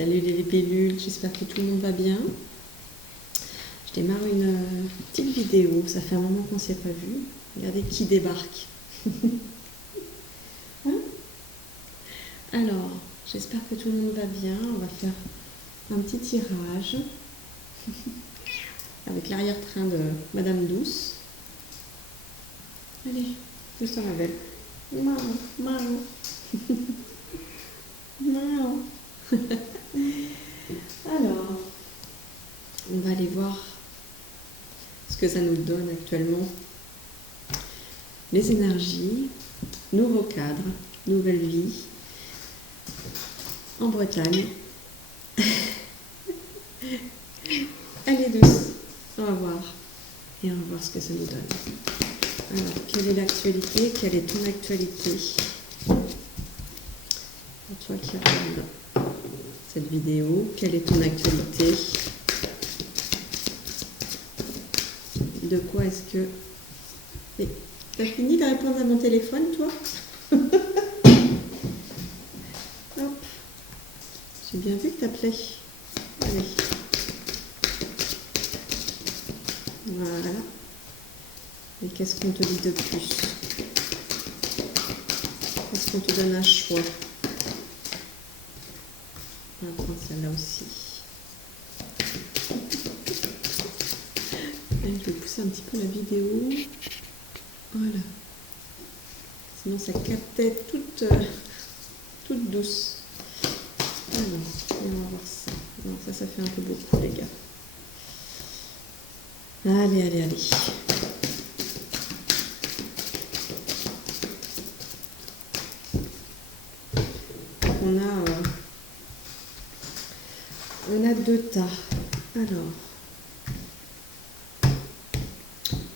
Salut les pilules, j'espère que tout le monde va bien. Je démarre une petite vidéo, ça fait un moment qu'on ne s'est pas vu. Regardez qui débarque. Hein? Alors, j'espère que tout le monde va bien. On va faire un petit tirage avec l'arrière-train de Madame Douce. Allez, juste en belle. Mao, Mao. Mao. Alors, on va aller voir ce que ça nous donne actuellement. Les énergies, nouveau cadre, nouvelle vie, en Bretagne. Allez douce, on va voir. Et on va voir ce que ça nous donne. Alors, quelle est l'actualité? Quelle est ton actualité? Pour toi qui regardes cette vidéo, quelle est ton actualité? De quoi est-ce que... Mais t'as fini de répondre à mon téléphone, toi? Hop. J'ai bien vu que t'appelais. Allez. Voilà. Et qu'est-ce qu'on te dit de plus? Est-ce qu'on te donne un choix? On va prendre celle-là aussi. Allez, je vais pousser un petit peu la vidéo. Voilà. Sinon, ça captait toute douce. Alors, on va voir ça. Non, ça fait un peu beaucoup, les gars. Allez, allez, allez. On a deux tas. Alors,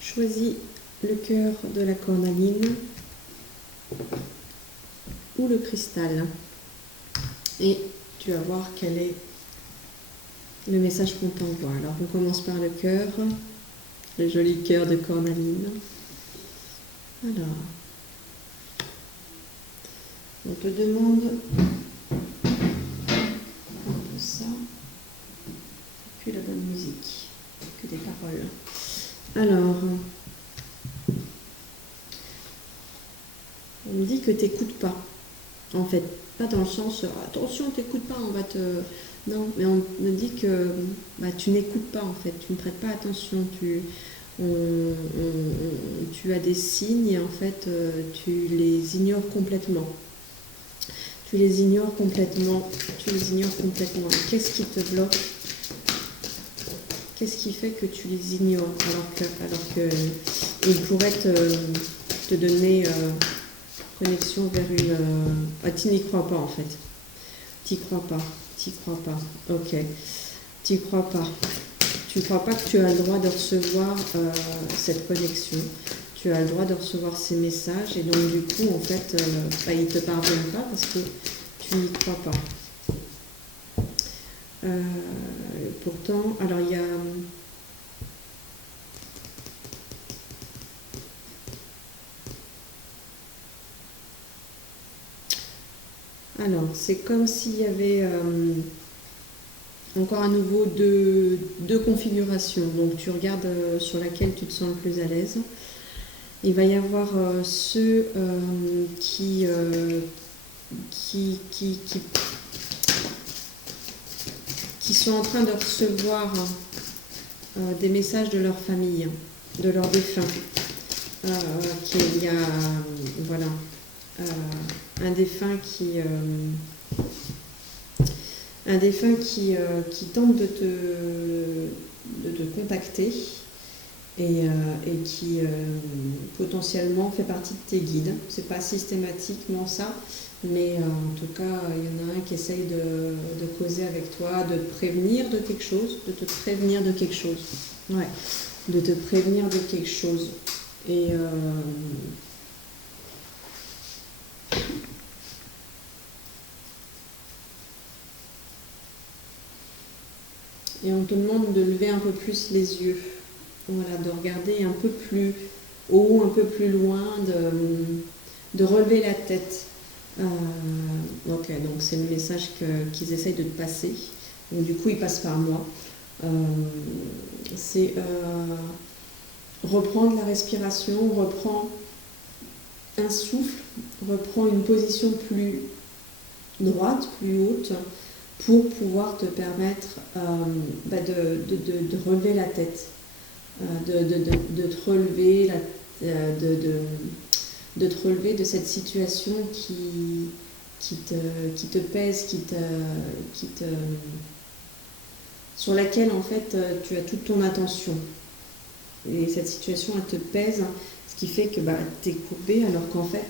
choisis le cœur de la cornaline ou le cristal. Et tu vas voir quel est le message qu'on t'envoie. Alors, on commence par le cœur, le joli cœur de cornaline. Alors, on te demande un peu ça, puis la bonne musique, que des paroles. Alors, on me dit que tu n'écoutes pas, en fait, pas dans le sens attention, t'écoutes pas, on va te... Non, mais on me dit que tu n'écoutes pas, en fait, tu ne prêtes pas attention, tu as des signes et en fait tu les ignores complètement. Tu les ignores complètement. Qu'est-ce qui te bloque? Qu'est-ce qui fait que tu les ignores alors que il pourrait te donner connexion vers une... tu n'y crois pas en fait. T'y crois pas. Ok. T'y crois pas. Tu ne crois pas que tu as le droit de recevoir cette connexion. Tu as le droit de recevoir ces messages et donc du coup en fait ils ne te parviennent pas parce que tu n'y crois pas. Pourtant, alors il y a... Alors, c'est comme s'il y avait encore à nouveau deux configurations. Donc, tu regardes sur laquelle tu te sens le plus à l'aise. Il va y avoir ceux qui sont en train de recevoir des messages de leur famille, de leurs défunts. Il y a voilà, un défunt qui tente de te contacter et qui potentiellement fait partie de tes guides. C'est pas systématiquement ça, mais en tout cas, il y en a un qui essaye de causer avec toi, de te prévenir de quelque chose, Ouais, de te prévenir de quelque chose. Et on te demande de lever un peu plus les yeux. Voilà, de regarder un peu plus haut, un peu plus loin, de relever la tête. Ok, donc donc c'est le message qu'ils essayent de te passer. Donc du coup, il passe par moi. C'est reprendre la respiration, reprendre un souffle, reprendre une position plus droite, plus haute, pour pouvoir te permettre de relever la tête, de te relever, de te relever de cette situation qui te pèse, sur laquelle en fait tu as toute ton attention. Et cette situation elle te pèse, ce qui fait que tu es courbé alors qu'en fait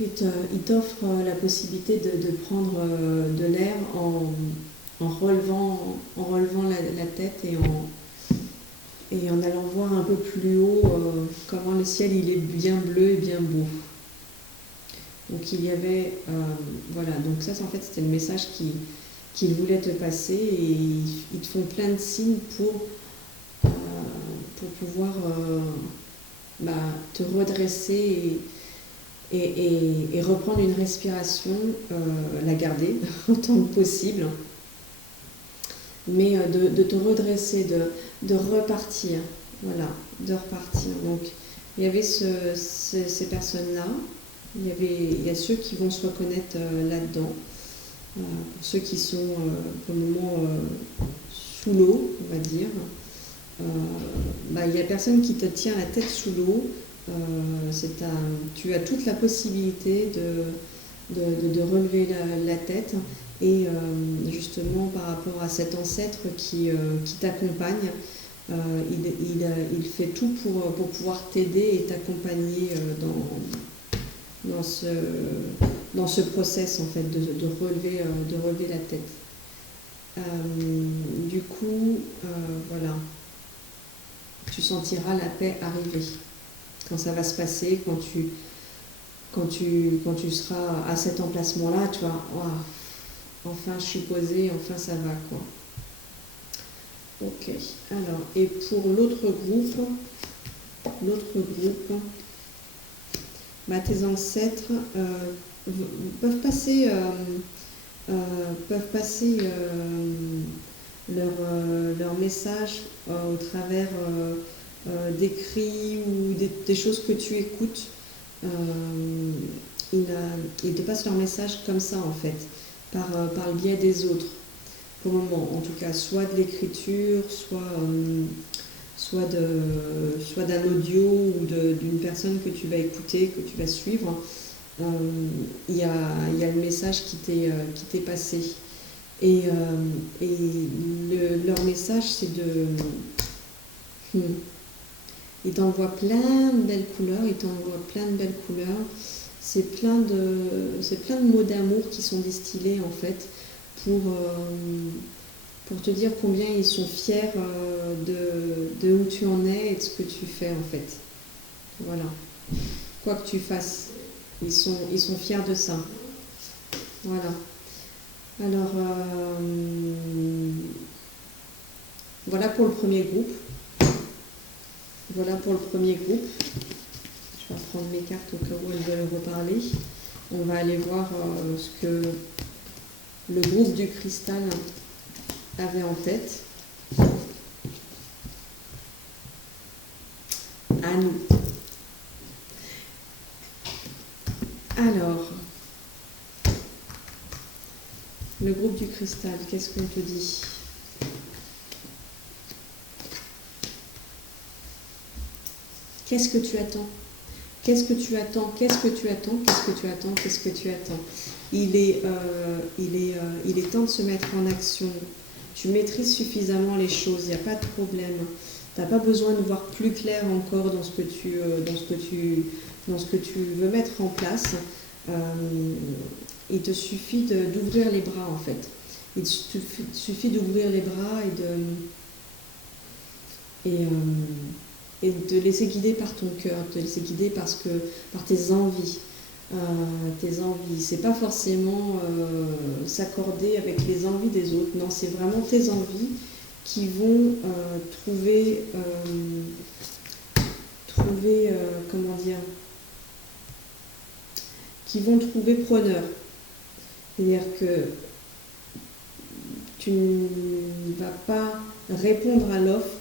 il t'offre la possibilité de prendre de l'air en relevant la tête et en allant voir un peu plus haut comment le ciel il est bien bleu et bien beau. Donc il y avait voilà, donc ça en fait c'était le message qu'il voulait te passer, et ils te font plein de signes pour pouvoir te redresser et reprendre une respiration, la garder autant que possible, mais de te redresser, de repartir, voilà, de repartir. Donc il y avait ces personnes-là, il y a ceux qui vont se reconnaître là-dedans, pour ceux qui sont pour le moment sous l'eau, on va dire. Il y a personne qui te tient la tête sous l'eau. Tu as toute la possibilité de relever la tête, et justement par rapport à cet ancêtre qui t'accompagne, il fait tout pour pouvoir t'aider et t'accompagner dans ce process en fait de relever la tête. Du coup, voilà, tu sentiras la paix arriver quand ça va se passer, quand tu seras à cet emplacement-là, tu vois, wow, enfin je suis posée, enfin ça va quoi. Ok, alors, et pour l'autre groupe, tes ancêtres peuvent passer leur message au travers d'écrits ou des choses que tu écoutes. Ils te passent leur message comme ça en fait, par le biais des autres, pour le moment en tout cas, soit de l'écriture, soit d'un audio ou d'une personne que tu vas écouter, que tu vas suivre. Il y a le message qui t'est passé. Et leur message, c'est ils t'envoient plein de belles couleurs, c'est plein de mots d'amour qui sont distillés en fait pour te dire combien ils sont fiers de où tu en es et de ce que tu fais en fait. Voilà. Quoi que tu fasses, ils sont fiers de ça. Voilà. Alors, voilà pour le premier groupe. Je vais prendre mes cartes au cas où elles veulent reparler. On va aller voir ce que le groupe du cristal avait en tête. À nous. Alors, le groupe du cristal, qu'est-ce qu'on te dit ? Qu'est-ce que tu attends ? Qu'est-ce que tu attends ? Il est temps de se mettre en action. Tu maîtrises suffisamment les choses, il n'y a pas de problème. Tu n'as pas besoin de voir plus clair encore dans ce que tu veux mettre en place. Il te suffit d'ouvrir les bras en fait. Il te suffit d'ouvrir les bras et de te laisser guider par ton cœur, de te laisser guider par tes envies. C'est pas forcément s'accorder avec les envies des autres, non, c'est vraiment tes envies qui vont trouver comment dire, qui vont trouver preneur. C'est-à-dire que tu ne vas pas répondre à l'offre,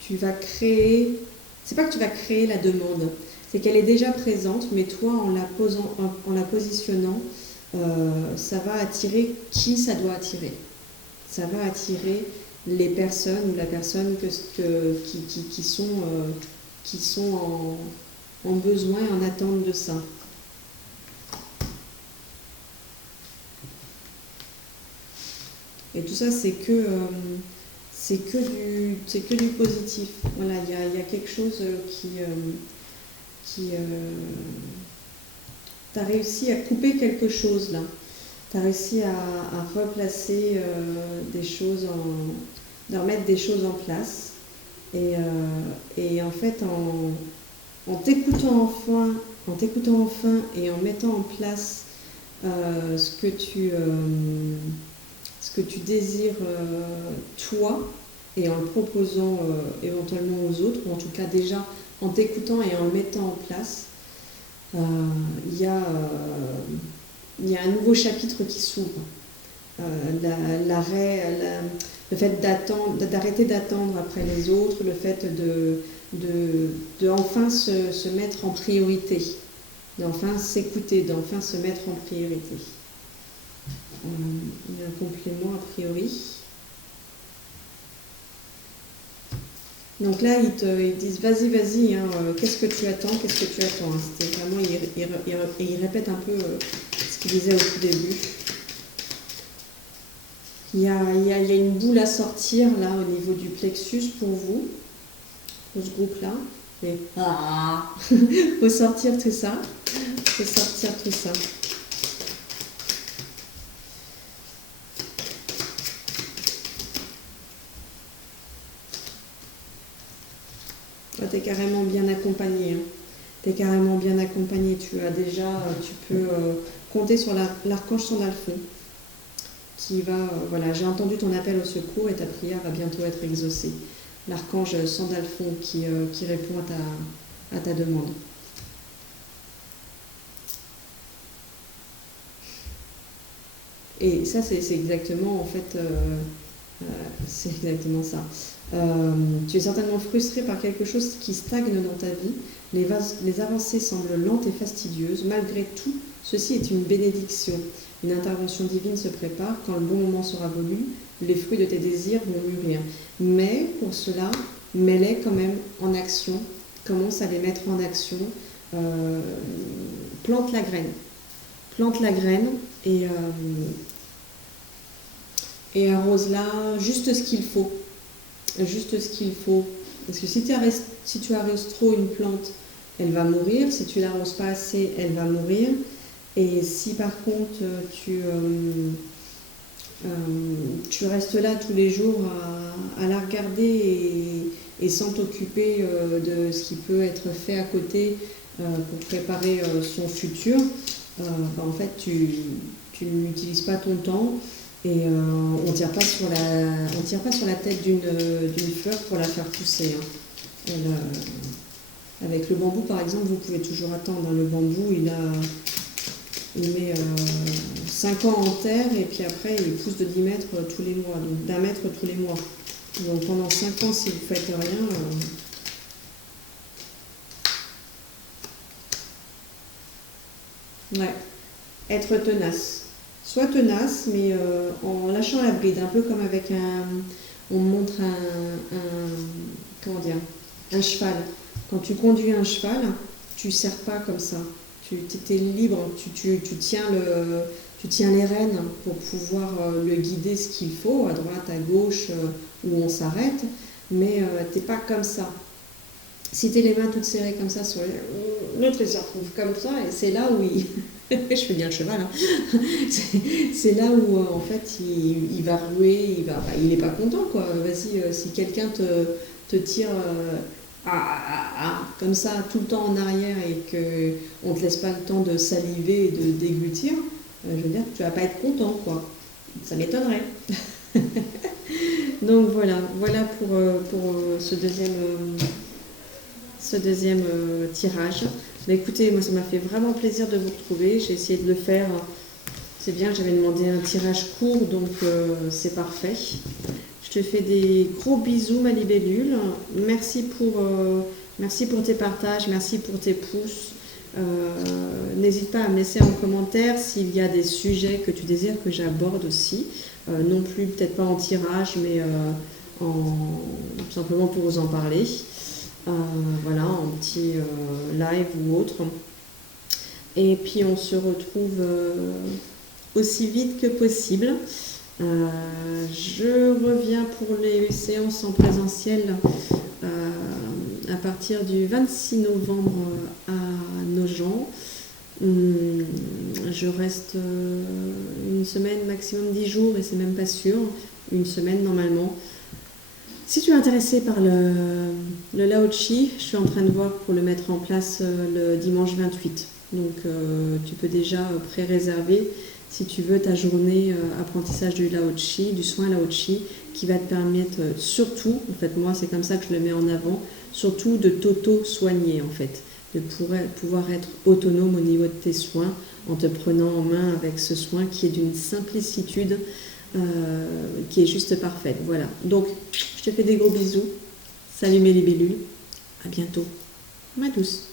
tu vas créer, c'est pas que tu vas créer la demande, c'est qu'elle est déjà présente, mais toi, en la positionnant, ça va attirer qui ça doit attirer. Ça va attirer les personnes ou la personne qui sont en besoin et en attente de ça. Et tout ça, c'est que du positif. Voilà, il y a quelque chose qui t'as réussi à couper quelque chose là. T'as réussi à replacer des choses de remettre des choses en place. Et en fait, en t'écoutant enfin et en mettant en place ce que tu désires toi, et en le proposant éventuellement aux autres, ou en tout cas déjà en t'écoutant et en le mettant en place, il y a un nouveau chapitre qui s'ouvre. Le fait d'arrêter d'attendre après les autres, le fait de enfin se mettre en priorité, d'enfin s'écouter, d'enfin se mettre en priorité. Il y a un complément a priori. Donc là, ils disent vas-y, hein, qu'est-ce que tu attends, hein. C'était vraiment, il répète un peu ce qu'il disait au tout début. Il y a une boule à sortir là au niveau du plexus pour vous, pour ce groupe-là. Et faut sortir tout ça. Oh, t'es carrément bien accompagné. Tu peux compter sur l'archange Sandalphon qui va, voilà, j'ai entendu ton appel au secours et ta prière va bientôt être exaucée. L'archange Sandalphon qui répond à ta demande. Et ça, c'est exactement, en fait, c'est exactement ça. Tu es certainement frustré par quelque chose qui stagne dans ta vie. Les avancées semblent lentes et fastidieuses. Malgré tout, ceci est une bénédiction. Une intervention divine se prépare. Quand le bon moment sera venu, les fruits de tes désirs vont mûrir. Mais pour cela, mets-les quand même en action. Commence à les mettre en action. Plante la graine et arrose-la juste ce qu'il faut. Parce que si tu arroses trop une plante, elle va mourir. Si tu l'arroses pas assez, elle va mourir. Et si par contre tu restes là tous les jours à la regarder et sans t'occuper de ce qui peut être fait à côté pour préparer son futur, en fait tu n'utilises pas ton temps. Et on ne tire pas sur la tête d'une fleur pour la faire pousser. Hein. Avec le bambou, par exemple, vous pouvez toujours attendre. Hein. Le bambou, il met 5 ans en terre et puis après, il pousse de 10 mètres tous les mois, donc d'1 mètre tous les mois. Donc pendant 5 ans, si vous ne faites rien... Ouais, être tenace. Sois tenace, mais en lâchant la bride, un peu comme avec on montre un cheval. Quand tu conduis un cheval, tu ne serres pas comme ça. Tu es libre, tu tiens les rênes pour pouvoir le guider ce qu'il faut, à droite, à gauche, où on s'arrête, mais tu n'es pas comme ça. Si tu as les mains toutes serrées comme ça, sur l'autre il se retrouve comme ça, et c'est là où il... je fais bien le cheval, hein. C'est là où en fait il va ruer, il n'est pas content quoi. Vas-y, si quelqu'un te tire comme ça tout le temps en arrière et qu'on ne te laisse pas le temps de saliver et de déglutir, je veux dire, tu vas pas être content quoi. Ça m'étonnerait. Donc voilà pour ce deuxième tirage. Mais écoutez, moi ça m'a fait vraiment plaisir de vous retrouver. J'ai essayé de le faire C'est bien, j'avais demandé un tirage court, donc c'est parfait. Je te fais des gros bisous, ma libellule. Merci pour tes partages, merci pour tes pouces. N'hésite pas à me laisser en commentaire s'il y a des sujets que tu désires que j'aborde aussi. Non plus, peut-être pas en tirage, mais simplement pour vous en parler. Voilà, en petit live ou autre. Et puis on se retrouve aussi vite que possible. Je reviens pour les séances en présentiel à partir du 26 novembre à Nogent. Je reste une semaine, maximum 10 jours, et c'est même pas sûr, une semaine normalement. Si tu es intéressé par le Lao Chi, je suis en train de voir pour le mettre en place le dimanche 28. Donc tu peux déjà pré-réserver si tu veux ta journée apprentissage du Lao Chi, du soin Lao Chi, qui va te permettre surtout, en fait moi c'est comme ça que je le mets en avant, surtout de t'auto-soigner en fait, de pouvoir être autonome au niveau de tes soins en te prenant en main avec ce soin qui est d'une simplicitude qui est juste parfaite. Voilà, donc je te fais des gros bisous, salut mes libellules, à bientôt, ma douce.